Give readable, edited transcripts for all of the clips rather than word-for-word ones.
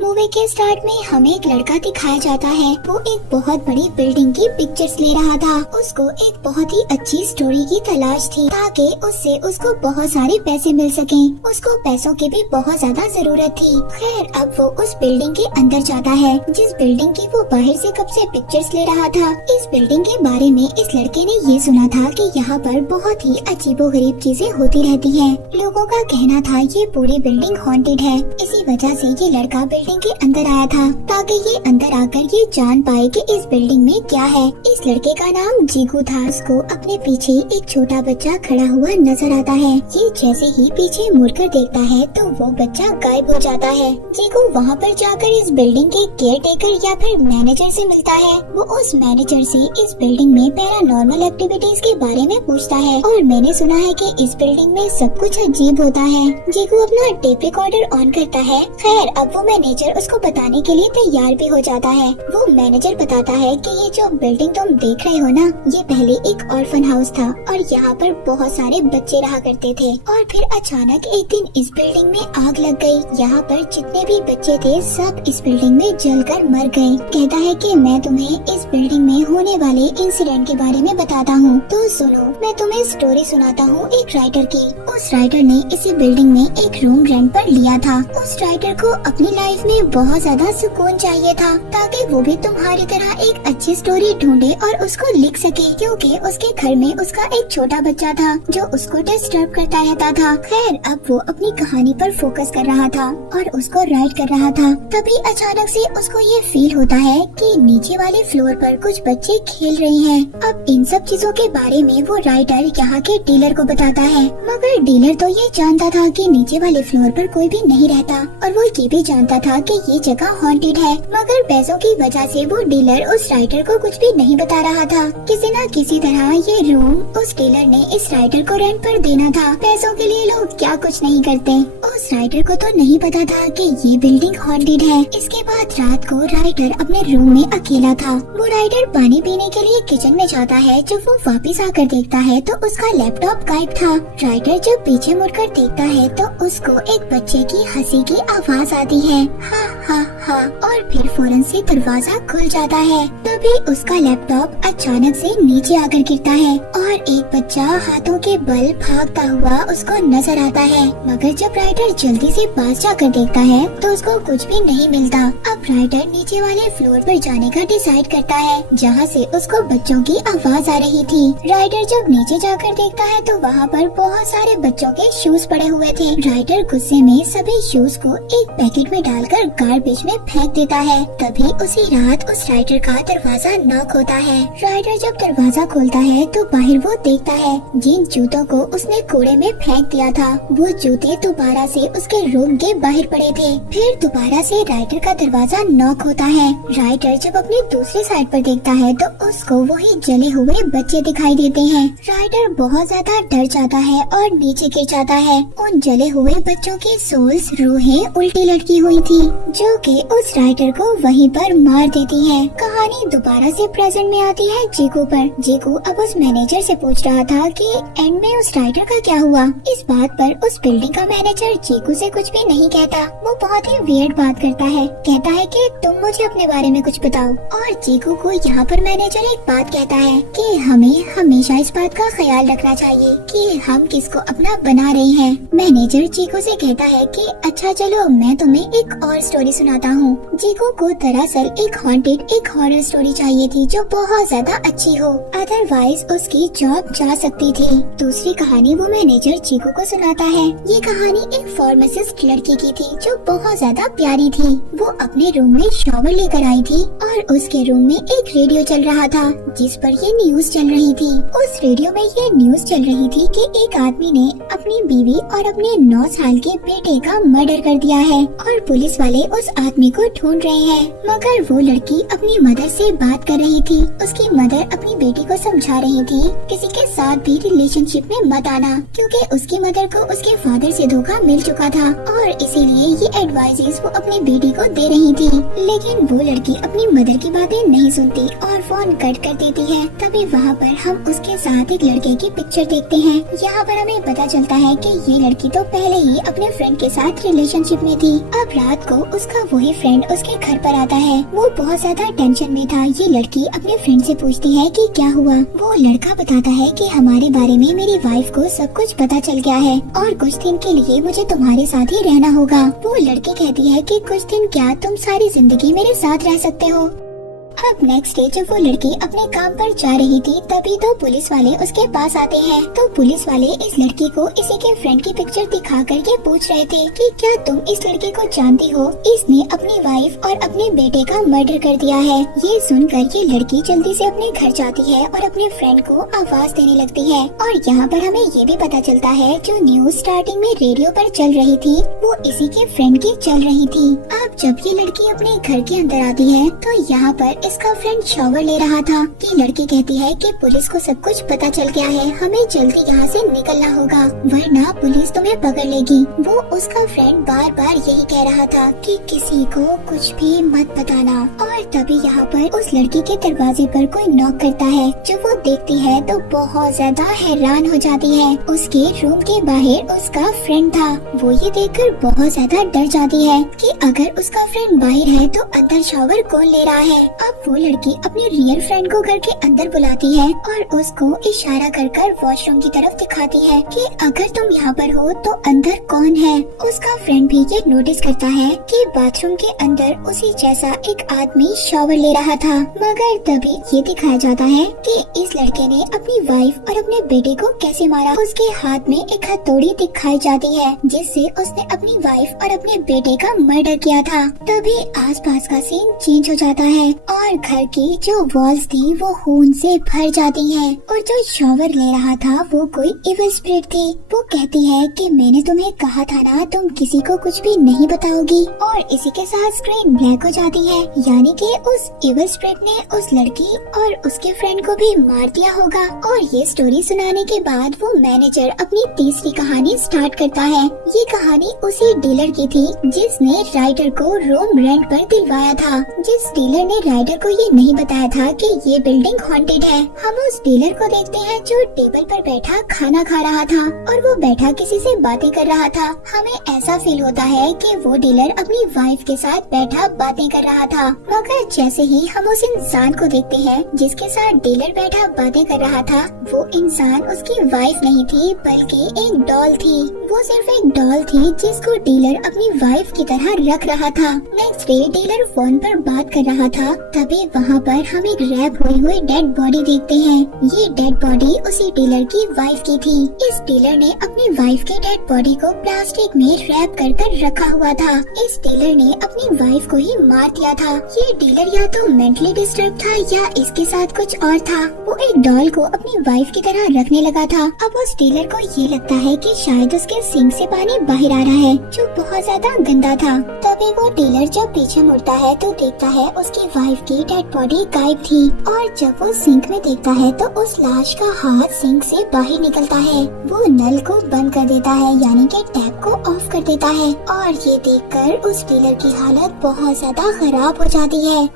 Movie के start में हमें एक लड़का दिखाया जाता है। वो एक बहुत बड़ी बिल्डिंग की पिक्चर्स ले रहा था। उसको एक बहुत ही अच्छी स्टोरी की तलाश थी ताकि उससे उसको बहुत सारे पैसे मिल सकें। उसको पैसों की भी बहुत ज्यादा जरूरत थी। खैर अब वो उस बिल्डिंग के अंदर जाता है जिस बिल्डिंग की वो बाहर से कब से पिक्चर्स ले रहा था। इस बिल्डिंग के बारे में इस लड़के ने ये सुना था कि यहाँ पर बहुत ही अजीबोगरीब चीजें होती रहती हैं। लोगों का कहना था ये पूरी बिल्डिंग हॉन्टेड है। इसी वजह से ये लड़का बिल्डिंग के अंदर आया था ताकि ये अंदर आकर ये जान पाए कि इस बिल्डिंग में क्या है। इस लड़के का नाम जीकू था। उसको अपने पीछे एक छोटा बच्चा खड़ा हुआ नजर आता है। ये जैसे ही पीछे मुड़कर देखता है तो वो बच्चा गायब हो जाता है। जीकू वहाँ पर जाकर इस बिल्डिंग के केयर टेकर या फिर मैनेजर से मिलता है। वो उस मैनेजर से इस बिल्डिंग में पैरानॉर्मल एक्टिविटीज के बारे में पूछता है और मैंने सुना है कि इस बिल्डिंग में सब कुछ अजीब होता है। जीकू अपना टेप रिकॉर्डर ऑन करता है। खैर अब वो मैनेजर उसको बताने के लिए तैयार भी हो जाता है। वो मैनेजर बताता है कि ये जो बिल्डिंग तुम देख रहे हो ना, ये पहले एक ऑर्फन हाउस था और यहाँ पर बहुत सारे बच्चे रहा करते थे। और फिर अचानक एक दिन इस बिल्डिंग में आग लग गई। यहाँ पर जितने भी बच्चे थे सब इस बिल्डिंग में जलकर मर गए। कहता है कि मैं तुम्हें इस बिल्डिंग में होने वाले इंसिडेंट के बारे में बताता हूँ, तो सुनो। मैं तुम्हें स्टोरी सुनाता हूँ एक राइटर की। उस राइटर ने इसी बिल्डिंग में एक रूम रेंट पर लिया था। उस राइटर को अपनी लाइफ में बहुत ज्यादा सुकून चाहिए था ताकि वो भी तुम्हारी तरह एक अच्छी स्टोरी ढूंढे और उसको लिख सके, क्योंकि उसके घर में उसका एक छोटा बच्चा था जो उसको डिस्टर्ब करता रहता था। खैर अब वो अपनी कहानी पर फोकस कर रहा था और उसको राइट कर रहा था। तभी अचानक से उसको ये फील होता है कि नीचे वाले फ्लोर पर कुछ बच्चे खेल रहे हैं। अब इन सब चीजों के बारे में वो राइटर यहाँ के डीलर को बताता है, मगर डीलर तो ये जानता था कि नीचे वाले फ्लोर पर कोई भी नहीं रहता और वो ये भी जानता था कि ये जगह हॉन्टेड है। मगर पैसों की वजह से वो डीलर उस राइटर को कुछ भी नहीं बता रहा था। किसी न किसी तरह ये रूम उस डीलर ने इस राइटर को रेंट पर देना था। पैसों के लिए लोग क्या कुछ नहीं करते। उस राइटर को तो नहीं पता था कि ये बिल्डिंग हॉन्टेड है। इसके बाद रात को राइटर अपने रूम में अकेला था। वो राइटर पानी पीने के लिए किचन में जाता है। जब वो वापस आकर देखता है तो उसका लैपटॉप गायब था। राइटर जब पीछे मुड़कर देखता है तो उसको एक बच्चे की हंसी की आवाज आती है, हा हा हा, और फिर फौरन से दरवाजा खुल जाता है। तभी उसका लैपटॉप अचानक से नीचे आकर गिरता है और एक बच्चा हाथों के बल भागता हुआ उसको नजर आता है। मगर जब राइटर जल्दी से पास जाकर देखता है तो उसको कुछ भी नहीं मिलता। अब राइटर नीचे वाले फ्लोर पर जाने का डिसाइड करता है जहाँ से उसको बच्चों की आवाज आ रही थी। राइटर जब नीचे जाकर देखता है तो वहाँ पर बहुत सारे बच्चों के शूज पड़े हुए थे। राइटर गुस्से में सभी शूज को एक पैकेट में डालकर गार्बेज में फेंक देता है। तभी उसी रात उस राइटर का दरवाजा नॉक होता है। राइटर जब दरवाजा खोलता है तो बाहर वो देखता है जिन जूतों को उसने कूड़े में फेंक दिया था वो जूते दोबारा से उसके रूम के बाहर पड़े थे। फिर दोबारा से राइटर का दरवाजा नॉक होता है। राइटर जब अपनी दूसरी साइड पर देखता है तो उसको वही जले हुए बच्चे दिखाई देते हैं। राइटर बहुत ज्यादा डर जाता है और नीचे गिर जाता है। उन जले हुए बच्चों की सोल्स रूहें उल्टी लटकी हुई थी जो कि उस राइटर को वहीं पर मार देती है। कहानी दोबारा से प्रेजेंट में आती है जीकू पर। जीकू अब उस मैनेजर से पूछ रहा था कि एंड में उस राइटर का क्या हुआ। इस बात पर उस बिल्डिंग का मैनेजर जीकू से कुछ भी नहीं कहता। वो बहुत ही वियर्ड बात करता है। कहता है कि तुम मुझे अपने बारे में कुछ बताओ। और जीकू को यहाँ पर मैनेजर एक बात कहता है कि हमें हमेशा इस बात का ख्याल रखना चाहिए कि हम किसको अपना बना रहे हैं। मैनेजर जीकू से कहता है कि अच्छा चलो मैं तुम्हें एक और स्टोरी सुनाता हूँ। जीकू को दरअसल एक हॉन्टेड एक हॉरर स्टोरी चाहिए थी जो बहुत ज्यादा अच्छी हो, अदरवाइज उसकी जॉब जा सकती थी। दूसरी कहानी वो मैनेजर जीकू को सुनाता है। ये कहानी एक फार्मासिस्ट लड़की की थी जो बहुत ज्यादा प्यारी थी। वो अपने रूम में शॉवर लेकर आई थी और उसके रूम में एक रेडियो चल रहा था जिस पर ये न्यूज चल रही थी। उस रेडियो में ये न्यूज चल रही थी कि एक आदमी ने अपनी बीवी और अपने 9 साल के बेटे का मर्डर कर दिया है और पुलिस वाले उस आदमी को ढूंढ रहे हैं। मगर वो लड़की अपनी मदर से बात कर रही थी। उसकी मदर अपनी बेटी को समझा रही थी किसी के साथ भी रिलेशनशिप में मत आना, क्योंकि उसकी मदर को उसके फादर से धोखा मिल चुका था और इसीलिए ये एडवाइसेस वो अपनी बेटी को दे रही थी। लेकिन वो लड़की अपनी मदर की बातें नहीं सुनती और फोन कट कर देती है। तभी वहाँ पर हम उसके साथ एक लड़के की पिक्चर देखते हैं। यहाँ पर हमें पता चलता है कि ये लड़की तो पहले ही अपने फ्रेंड के साथ रिलेशनशिप में थी। अब रात को उसका वही तभी फ्रेंड उसके घर पर आता है। वो बहुत ज्यादा टेंशन में था। ये लड़की अपने फ्रेंड से पूछती है कि क्या हुआ। वो लड़का बताता है कि हमारे बारे में मेरी वाइफ को सब कुछ पता चल गया है और कुछ दिन के लिए मुझे तुम्हारे साथ ही रहना होगा। वो लड़की कहती है कि कुछ दिन क्या, तुम सारी जिंदगी मेरे साथ रह सकते हो। अब नेक्स्ट डे जब वो लड़की अपने काम पर जा रही थी तभी तो पुलिस वाले उसके पास आते हैं। तो पुलिस वाले इस लड़की को इसी के फ्रेंड की पिक्चर दिखा कर ये पूछ रहे थे कि क्या तुम इस लड़के को जानती हो, इसने अपनी वाइफ और अपने बेटे का मर्डर कर दिया है। ये सुनकर ये लड़की जल्दी से अपने घर जाती है और अपने फ्रेंड को आवाज देने लगती है। और यहाँ पर हमें ये भी पता चलता है जो न्यूज स्टार्टिंग में रेडियो पर चल रही थी वो इसी के फ्रेंड की चल रही थी। अब जब ये लड़की अपने घर के अंदर आती है तो यहाँ पर इसका फ्रेंड शॉवर ले रहा था कि लड़की कहती है कि पुलिस को सब कुछ पता चल गया है, हमें जल्दी यहाँ से निकलना होगा वरना पुलिस तुम्हें पकड़ लेगी। वो उसका फ्रेंड बार बार यही कह रहा था कि किसी को कुछ भी मत बताना। और तभी यहाँ पर उस लड़की के दरवाजे पर कोई नॉक करता है। जब वो देखती है तो बहुत ज्यादा हैरान हो जाती है। उसके रूम के बाहर उसका फ्रेंड था। वो ये देखकर बहुत ज्यादा डर जाती है कि अगर उसका फ्रेंड बाहर है तो अंदर शॉवर कौन ले रहा है। अब वो लड़की अपने रियल फ्रेंड को घर के अंदर बुलाती है और उसको इशारा कर कर वॉशरूम की तरफ दिखाती है कि अगर तुम यहाँ पर हो तो अंदर कौन है। उसका फ्रेंड भी ये नोटिस करता है कि बाथरूम के अंदर उसी जैसा एक आदमी शॉवर ले रहा था। मगर तभी ये दिखाया जाता है कि इस लड़के ने अपनी वाइफ और अपने बेटे को कैसे मारा। उसके हाथ में एक हथौड़ी दिखाई जाती है जिससे उसने अपनी वाइफ और अपने बेटे का मर्डर किया था। तभी आसपास का सीन चेंज हो जाता है और घर की जो वॉल्स थी वो खून से भर जाती हैं और जो शॉवर ले रहा था वो कोई इविल स्पिरिट थी। वो कहती है कि मैंने तुम्हें कहा था ना तुम किसी को कुछ भी नहीं बताओगी। और इसी के साथ स्क्रीन ब्लैक हो जाती है, यानी कि उस इविल स्पिरिट ने उस लड़की और उसके फ्रेंड को भी मार दिया होगा। और ये स्टोरी सुनाने के बाद वो मैनेजर अपनी तीसरी कहानी स्टार्ट करता है। ये कहानी उसी डीलर की थी जिसने राइडर को रूम रेंट पर दिलवाया था। जिस डीलर ने राइडर को ये नहीं बताया था कि ये बिल्डिंग हॉन्टेड है। हम उस डीलर को देखते हैं जो टेबल पर बैठा खाना खा रहा था और वो बैठा किसी से बातें कर रहा था। हमें ऐसा फील होता है कि वो डीलर अपनी वाइफ के साथ बैठा बातें कर रहा था। मगर जैसे ही हम उस इंसान को देखते हैं जिसके साथ डीलर बैठा बातें कर रहा था वो इंसान उसकी वाइफ नहीं थी बल्कि एक डॉल थी। वो सिर्फ एक डॉल थी जिसको डीलर अपनी वाइफ की तरह रख रहा था। नेक्स्ट डे डीलर फोन पर बात कर रहा था तभी वहाँ पर हम एक रैप हुई डेड बॉडी देखते हैं। ये डेड बॉडी उसी डीलर की वाइफ की थी। इस डीलर ने अपनी वाइफ की डेड बॉडी को प्लास्टिक में रैप कर कर रखा हुआ था। इस डीलर ने अपनी वाइफ को ही मार दिया था। ये डीलर या तो मेंटली डिस्टर्ब था या इसके साथ कुछ और था। वो एक डॉल को अपनी वाइफ की तरह रखने लगा था। अब उस डीलर को ये लगता है कि शायद उसके सिंक से पानी बाहर आ रहा है जो बहुत ज्यादा गंदा था। तभी वो डीलर जब पीछे मुड़ता है तो देखता है उसकी वाइफ की डेड बॉडी गायब थी। और जब वो सिंक में देखता है तो उस लाश का हाथ सिंक से बाहर निकलता है। वो नल को बंद कर देता है यानी कि टैप को ऑफ कर देता है। और ये देखकर उस डीलर की हालत बहुत ज्यादा खराब हो जाती है।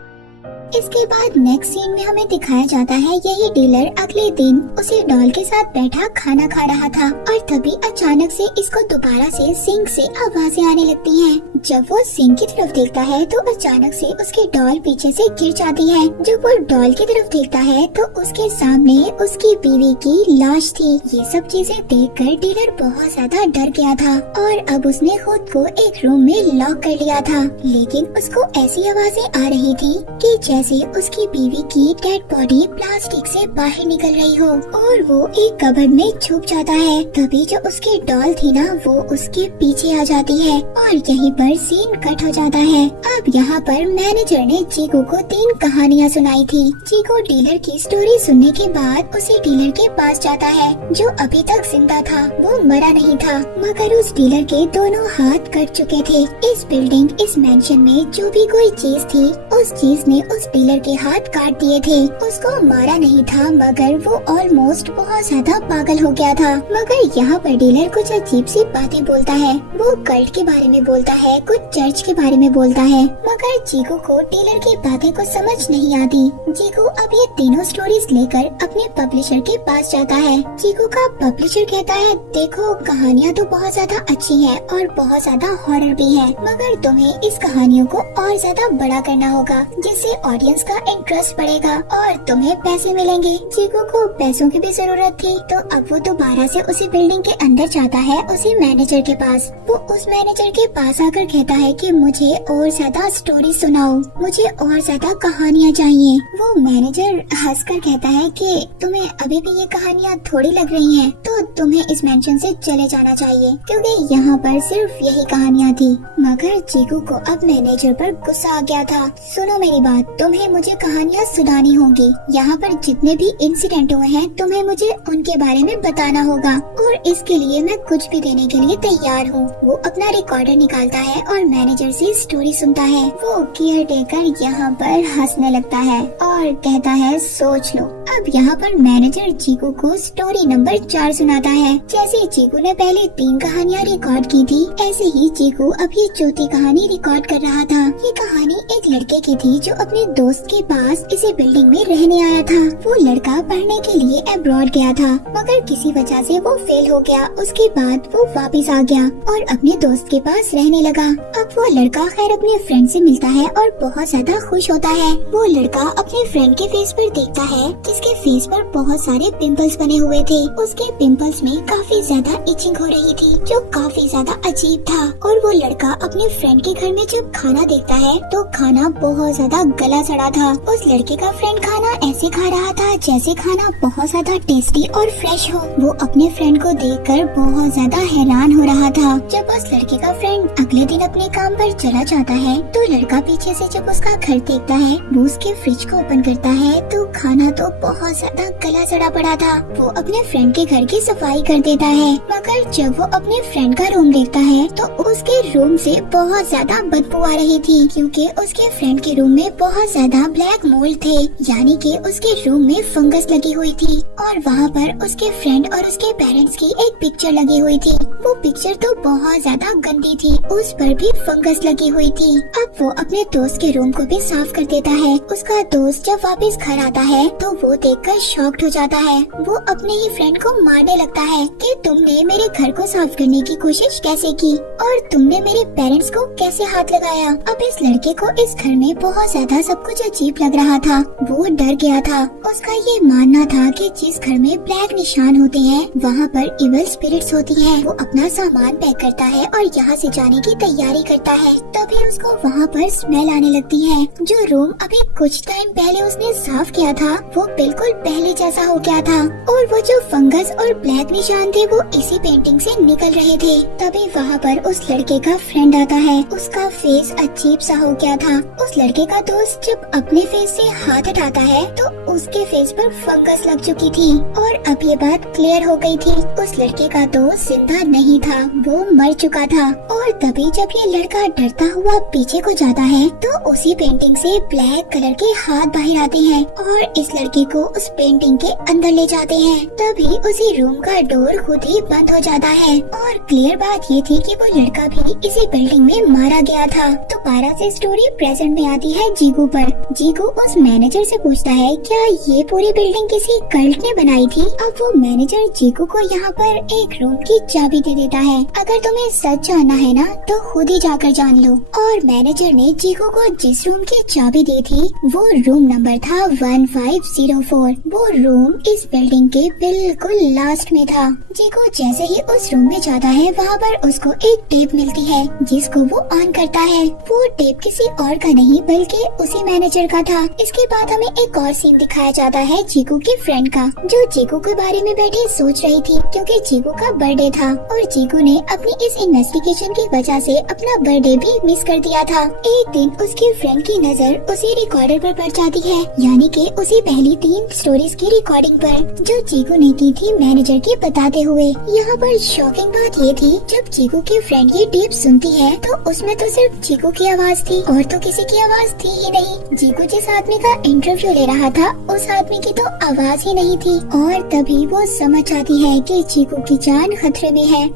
इसके बाद नेक्स्ट सीन में हमें दिखाया जाता है यही डीलर अगले दिन उसी डॉल के साथ बैठा खाना खा रहा था और तभी अचानक से इसको दोबारा से सिंक से आवाजें आने लगती हैं। जब वो सिंक की तरफ देखता है तो अचानक से उसकी डॉल पीछे से गिर जाती है। जब वो डॉल की तरफ देखता है तो उसके सामने उसकी बीवी की लाश थी। ये सब चीजें देखकर डीलर बहुत ज्यादा डर गया था और अब उसने खुद को एक रूम में लॉक कर लिया था। लेकिन उसको ऐसी आवाजें आ रही थी कि जैसे उसकी बीवी की डेड बॉडी प्लास्टिक से बाहर निकल रही हो और वो एक कबर्ड में छुप जाता है। तभी जो उसकी डॉल थी ना वो उसके पीछे आ जाती है और यहीं पर सीन कट हो जाता है। अब यहाँ पर मैनेजर ने चीकू को 3 कहानियाँ सुनाई थी। चीकू डीलर की स्टोरी सुनने के बाद उसी डीलर के पास जाता है जो अभी तक जिंदा था। वो मरा नहीं था मगर उस डीलर के दोनों हाथ कट चुके थे। इस बिल्डिंग इस मेंशन में जो भी कोई चीज थी उस चीज ने उस डीलर के हाथ काट दिए थे। उसको मारा नहीं था मगर वो ऑलमोस्ट बहुत ज्यादा पागल हो गया था। मगर यहाँ पर डीलर कुछ अजीब सी बातें बोलता है। वो कल्ट के बारे में बोलता है, कुछ चर्च के बारे में बोलता है। मगर मगर जीगू को टेलर की बातें को समझ नहीं आती। जीगू अब ये तीनों स्टोरीज लेकर अपने पब्लिशर के पास जाता है। जीगू का पब्लिशर कहता है, देखो कहानियाँ तो बहुत ज्यादा अच्छी है और बहुत ज्यादा हॉरर भी है, मगर तुम्हें इस कहानियों को और ज्यादा बड़ा करना होगा, जिससे ऑडियंस का इंटरेस्ट बढ़ेगा और तुम्हें पैसे मिलेंगे। जीगू को पैसों की भी जरूरत थी, तो अब वो दोबारा से उसी बिल्डिंग के अंदर जाता है, उसी मैनेजर के पास। वो उस मैनेजर के पास आकर कहता है कि मुझे और ज्यादा स्टोरी सुनाओ, मुझे और ज्यादा कहानियाँ चाहिए। वो मैनेजर हंसकर कहता है कि तुम्हें अभी भी ये कहानियाँ थोड़ी लग रही हैं, तो तुम्हें इस मेंशन से चले जाना चाहिए, क्योंकि यहाँ पर सिर्फ यही कहानियाँ थी। मगर जीगू को अब मैनेजर पर गुस्सा आ गया था। सुनो मेरी बात, तुम्हें मुझे कहानियाँ सुनानी होगी। यहाँ पर जितने भी इंसिडेंट हुए हैं तुम्हें मुझे उनके बारे में बताना होगा, और इसके लिए मैं कुछ भी देने के लिए तैयार हूँ। वो अपना रिकॉर्डर निकालता है और मैनेजर से स्टोरी सुनता है। वो केयर टेकर यहाँ पर हंसने लगता है और कहता है, सोच लो। अब यहाँ पर मैनेजर जीगू को स्टोरी नंबर 4 सुनाता है। जैसे जीगू ने पहले 3 कहानियाँ रिकॉर्ड की थी, ऐसे ही जीगू अब ये चौथी कहानी रिकॉर्ड कर रहा था। ये कहानी एक लड़के की थी जो अपने दोस्त के पास इसी बिल्डिंग में रहने आया था। वो लड़का पढ़ने के लिए अब्रॉड गया था, मगर किसी वजह से वो फेल हो गया। उसके बाद वो वापस आ गया और अपने दोस्त के पास रहने लगा। अब वो लड़का खैर अपने फ्रेंड से मिलता है और बहुत ज्यादा खुश होता है। वो लड़का अपने फ्रेंड के फेस पर देखता है, जिसके फेस पर बहुत सारे पिंपल्स बने हुए थे। उसके पिंपल्स में काफी ज्यादा इचिंग हो रही थी, जो काफी ज्यादा अजीब था। और वो लड़का अपने फ्रेंड के घर में जब खाना देखता है तो खाना बहुत ज्यादा गला सड़ा था। उस लड़के का फ्रेंड खाना ऐसे खा रहा था जैसे खाना बहुत ज्यादा टेस्टी और फ्रेश हो। वो अपने फ्रेंड को देखकर बहुत ज्यादा हैरान हो रहा था। जब उस लड़के का फ्रेंड अगले दिन अपने काम पर चला जाता है तो लड़का पीछे से जब उसका घर देखता है, वो उसके फ्रिज को ओपन करता है तो खाना तो बहुत ज्यादा गला सड़ा पड़ा था। वो अपने फ्रेंड के घर की सफाई कर देता है, मगर जब वो अपने फ्रेंड का रूम देखता है तो उसके रूम से बहुत ज्यादा बदबू आ रही थी, क्योंकि उसके फ्रेंड के रूम में बहुत ज्यादा ब्लैक मोल्ड थे, यानी कि उसके रूम में फंगस लगी हुई थी। और वहाँ पर उसके फ्रेंड और उसके पेरेंट्स की एक पिक्चर लगी हुई थी। वो पिक्चर तो बहुत ज्यादा गंदी थी, उस पर भी फंगस लगी हुई थी। अब वो अपने दोस्त के रूम को भी साफ कर देता है। उसका दोस्त जब वापस घर आता है तो वो देखकर शॉक्ड हो जाता है। वो अपने ही फ्रेंड को मारने लगता है कि तुमने मेरे घर को साफ करने की कोशिश कैसे की और तुमने मेरे पेरेंट्स को कैसे हाथ लगाया। अब इस लड़के को इस घर में बहुत ज्यादा सब कुछ अजीब लग रहा था। वो डर गया था। उसका ये मानना था कि जिस घर में ब्लैक निशान होते हैं वहाँ पर इविल स्पिरिट्स होती हैं। वो अपना सामान पैक करता है और यहाँ से जाने की तैयारी करता है। तभी उसको वहाँ पर स्मेल आने लगती है। जो रूम अभी कुछ टाइम पहले उसने साफ किया था वो बिल्कुल पहले जैसा हो गया था, और वो जो फंगस और ब्लैक निशान थे वो इसी पेंटिंग से निकल रहे थे। तभी वहाँ पर उस लड़के का फ्रेंड आता है। उसका फेस अजीब सा हो गया था। उस लड़के का दोस्त जब अपने फेस से हाथ हटाता है तो उसके फेस पर फंगस लग चुकी थी, और अब ये बात क्लियर हो गई थी। उस लड़के का दोस्त जिंदा नहीं था, वो मर चुका था। और तभी जब ये लड़का डरता हुआ पीछे को जाता है तो उसी पेंटिंग से ब्लैक कलर के हाथ बाहर आते हैं और इस लड़के को उस पेंटिंग के अंदर ले जाते हैं। तभी उसी रूम का डोर खुद ही बंद हो जाता है। और क्लियर बात ये थी कि वो लड़का भी इसी बिल्डिंग में मारा गया था। तो 12 से स्टोरी प्रेजेंट में आती है जीगू पर। जीगू उस मैनेजर से पूछता है, क्या ये पूरी बिल्डिंग किसी कल्ट ने बनाई थी? अब वो मैनेजर जीगू को यहाँ पर एक रूम की चाबी दे देता है। अगर तुम्हें सच जानना है ना तो खुद ही जाकर जान लो। और मैनेजर ने जीगू को जिस रूम की चाबी दी थी वो रूम नंबर था 1504। वो रूम इस बिल्डिंग के बिल्कुल लास्ट में था। जीगू जैसे ही उस रूम में जाता है वहाँ पर उसको एक टेप मिलती है, जिसको वो ऑन करता है। वो टेप किसी और का नहीं बल्कि उसी मैनेजर का था। इसके बाद हमें एक और सीन दिखाया जाता है जीगू के फ्रेंड का, जो जीगू के बारे में बैठे सोच रही थी, क्योंकि जीगू का बर्थडे था और जीगू ने अपनी इस इन्वेस्टिगेशन की वजह से अपना बर्थडे भी मिस कर दिया था। एक दिन उसकी फ्रेंड की नजर उसी रिकॉर्डर पर पड़ जाती है, यानी कि उसी पहली 3 स्टोरीज की रिकॉर्डिंग पर, जो जीगू ने की थी मैनेजर के बताते हुए। यहाँ पर शॉकिंग बात ये थी, जब जीगू की फ्रेंड ये टेप सुनती है तो उसमें तो सिर्फ जीगू की आवाज थी और तो किसी की आवाज थी ही नहीं। जीगू जिस आदमी का इंटरव्यू ले रहा था उस आदमी की तो आवाज ही नहीं थी। और तभी वो समझ आती है कि जीगू की जान खतरे में है।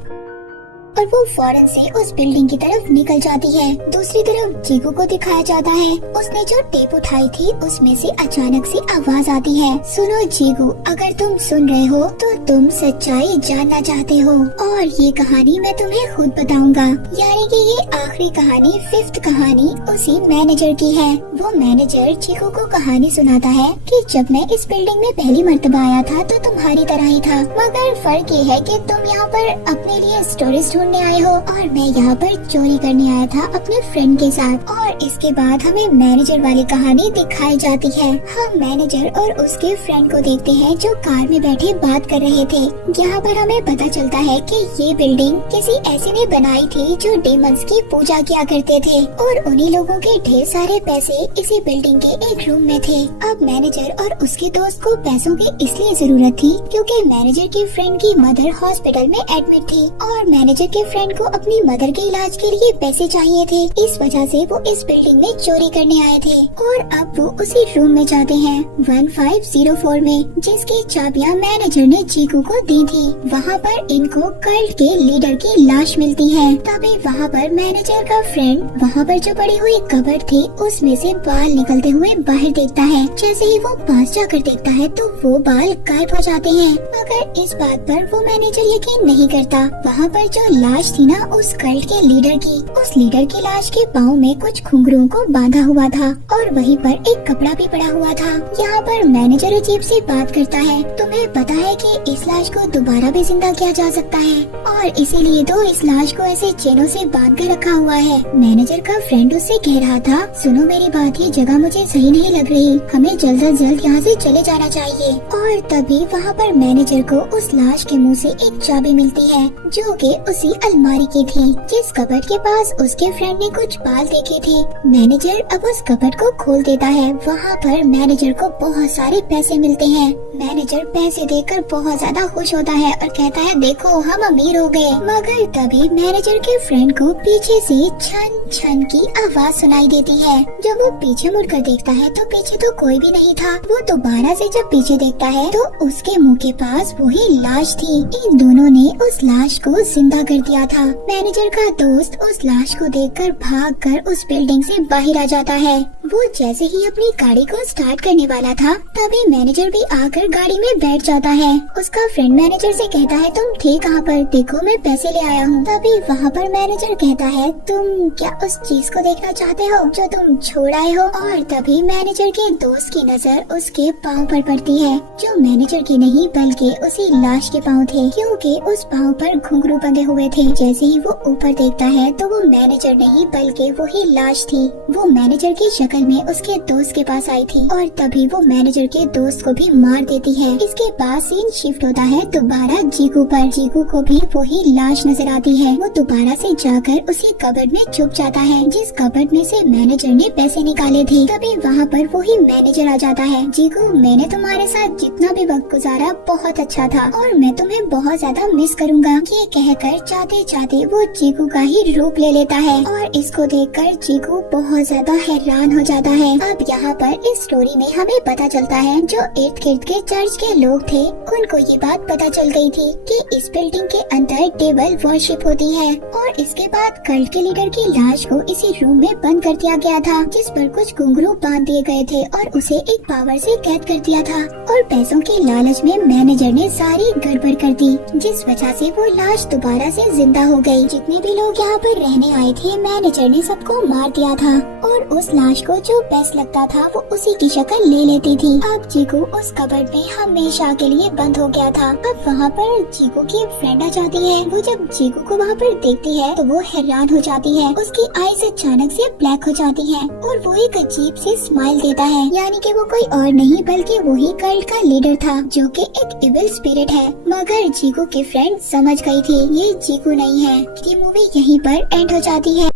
और वो फौरन से उस बिल्डिंग की तरफ निकल जाती है। दूसरी तरफ जीगू को दिखाया जाता है, उसने जो टेप उठाई थी उसमें से अचानक से आवाज आती है, सुनो जीगू, अगर तुम सुन रहे हो तो तुम सच्चाई जानना चाहते हो और ये कहानी मैं तुम्हें खुद बताऊंगा। यानी कि ये आखिरी कहानी, 5th कहानी उसी मैनेजर की है। वो मैनेजर जीगू को कहानी सुनाता है कि जब मैं इस बिल्डिंग में पहली मर्तबा आया था तो तुम्हारी तरह ही था, मगर फर्क ये है कि तुम यहाँ पर अपने लिए स्टोरीज ढूंढने आए हो और मैं यहाँ पर चोरी करने आया था अपने फ्रेंड के साथ। और इसके बाद हमें मैनेजर वाली कहानी दिखाई जाती है। हम मैनेजर और उसके फ्रेंड को देखते हैं जो कार में बैठे बात कर रहे थे। यहाँ पर हमें पता चलता है कि ये बिल्डिंग किसी ऐसे ने बनाई थी जो डेमंस की पूजा किया करते थे और उन्हीं लोगों के ढेर सारे पैसे इसी बिल्डिंग के एक रूम में थे। अब मैनेजर और उसके दोस्त को पैसों की इसलिए जरूरत थी क्योंकि मैनेजर की फ्रेंड की मदर हॉस्पिटल में एडमिट थी और मैनेजर के फ्रेंड को अपनी मदर के इलाज के लिए पैसे चाहिए थे। इस वजह से वो इस बिल्डिंग में चोरी करने आए थे और अब वो उसी रूम में जाते हैं 1504 में, जिसकी चाबियां मैनेजर ने जीगू को दी थी। वहाँ पर इनको कल्ट के लीडर की लाश मिलती है। तभी वहाँ पर मैनेजर का फ्रेंड वहाँ पर जो पड़ी हुई कबर्ड थी उसमें से बाल निकलते हुए बाहर देखता है। जैसे ही वो पास जाकर देखता है तो वो बाल गायब हो जाते हैं, मगर इस बात पर वो मैनेजर यकीन नहीं करता। वहाँ पर जो लाश थी ना उस कल्ट के लीडर की, उस लीडर की लाश के पाँव में कुछ घुंघरुओं को बांधा हुआ था और वहीं पर एक कपड़ा भी पड़ा हुआ था। यहाँ पर मैनेजर अजीब सी बात करता है, तुम्हें पता है कि इस लाश को दोबारा भी जिंदा किया जा सकता है और इसीलिए तो इस लाश को ऐसे चेनों से बांध कर रखा हुआ है। मैनेजर का फ्रेंड उससे कह रहा था, सुनो मेरी बात, ये जगह मुझे सही नहीं लग रही, हमें जल्द से जल्द यहाँ से चले जाना चाहिए। और तभी वहाँ पर मैनेजर को उस लाश के मुंह से एक चाबी मिलती है जो कि उसी अलमारी की थी जिस कबर्ड के पास उसके फ्रेंड ने कुछ बाल देखे थे। मैनेजर अब उस कबर्ड को खोल देता है। वहाँ पर मैनेजर को बहुत सारे पैसे मिलते हैं। मैनेजर पैसे देखकर बहुत ज्यादा खुश होता है और कहता है, देखो हम अमीर हो गए। मगर तभी मैनेजर के फ्रेंड को पीछे से छन छन की आवाज सुनाई देती है। जब वो पीछे मुड़कर देखता है तो पीछे तो कोई भी नहीं था। वो दोबारा से जब पीछे देखता है तो उसके मुंह के पास वही लाश थी। इन दोनों ने उस लाश को जिंदा कर दिया था। मैनेजर का दोस्त उस लाश को देखकर भागकर उस बिल्डिंग से बाहर आ जाता है। वो जैसे ही अपनी गाड़ी को स्टार्ट करने वाला था तभी मैनेजर भी आकर गाड़ी में बैठ जाता है। उसका फ्रेंड मैनेजर से कहता है, तुम थे कहाँ पर, देखो मैं पैसे ले आया हूँ। तभी वहाँ पर मैनेजर कहता है, तुम क्या उस चीज को देखना चाहते हो जो तुम छोड़ आए हो? और तभी मैनेजर के दोस्त की नजर उसके पाँव पर पड़ती है जो मैनेजर के नहीं बल्कि उसी लाश के पाँव थे, क्योंकि उस पाँव पर घुंघरू बंधे हुए थे। जैसे ही वो ऊपर देखता है तो वो मैनेजर नहीं बल्कि वही लाश थी। वो मैनेजर की शक्ल में उसके दोस्त के पास आई थी और तभी वो मैनेजर के दोस्त को भी मार देती है। इसके बाद सीन शिफ्ट होता है दोबारा जीगू पर। जीगू को भी वही लाश नजर आती है। वो दोबारा से जाकर उसी कबर्ड में छुप जाता है जिस कबर्ड में से मैनेजर ने पैसे निकाले थे। तभी वहाँ पर वही मैनेजर आ जाता है। जीगू, मैंने तुम्हारे साथ जितना भी वक्त गुजारा बहुत अच्छा था और मैं तुम्हें बहुत ज्यादा मिस करूँगा। ये कहकर चाहते चाहते वो जीगू का ही रूप ले लेता है और इसको देखकर जीगू बहुत ज्यादा हैरान हो जाता है। अब यहाँ पर इस स्टोरी में हमें पता चलता है जो इर्द गिर्द के चर्च के लोग थे उनको ये बात पता चल गई थी कि इस बिल्डिंग के अंदर डेविल वर्शिप होती है और इसके बाद कल्ट के लीडर की लाश को इसी रूम में बंद कर दिया गया था जिस पर कुछ घुंघरू बांध दिए गए थे और उसे एक पावर से कैद कर दिया था। और पैसों के लालच में मैनेजर ने सारी गड़बड़ कर दी जिस वजह से वो लाश दोबारा से जिंदा हो गई। जितने भी लोग यहाँ पर रहने आए थे मैनेजर ने सबको मार दिया था और उस लाश को जो बेस्ट लगता था वो उसी की शक्ल ले लेती थी। अब जीगू उस कबर्ड में हमेशा के लिए बंद हो गया था। अब वहाँ पर जीगू की फ्रेंड आ जाती है। वो जब जीगू को वहाँ पर देखती है तो वो हैरान हो जाती है। उसकी आईज अचानक से ब्लैक हो जाती है और वो एक अजीब सी स्माइल देता है, यानी कि वो कोई और नहीं बल्कि वही कल्ट का लीडर था जो कि एक इविल स्पिरिट है। मगर जीगू की फ्रेंड समझ गई थी ये जीगू नहीं है। ये मूवी यहीं पर एंड हो जाती है।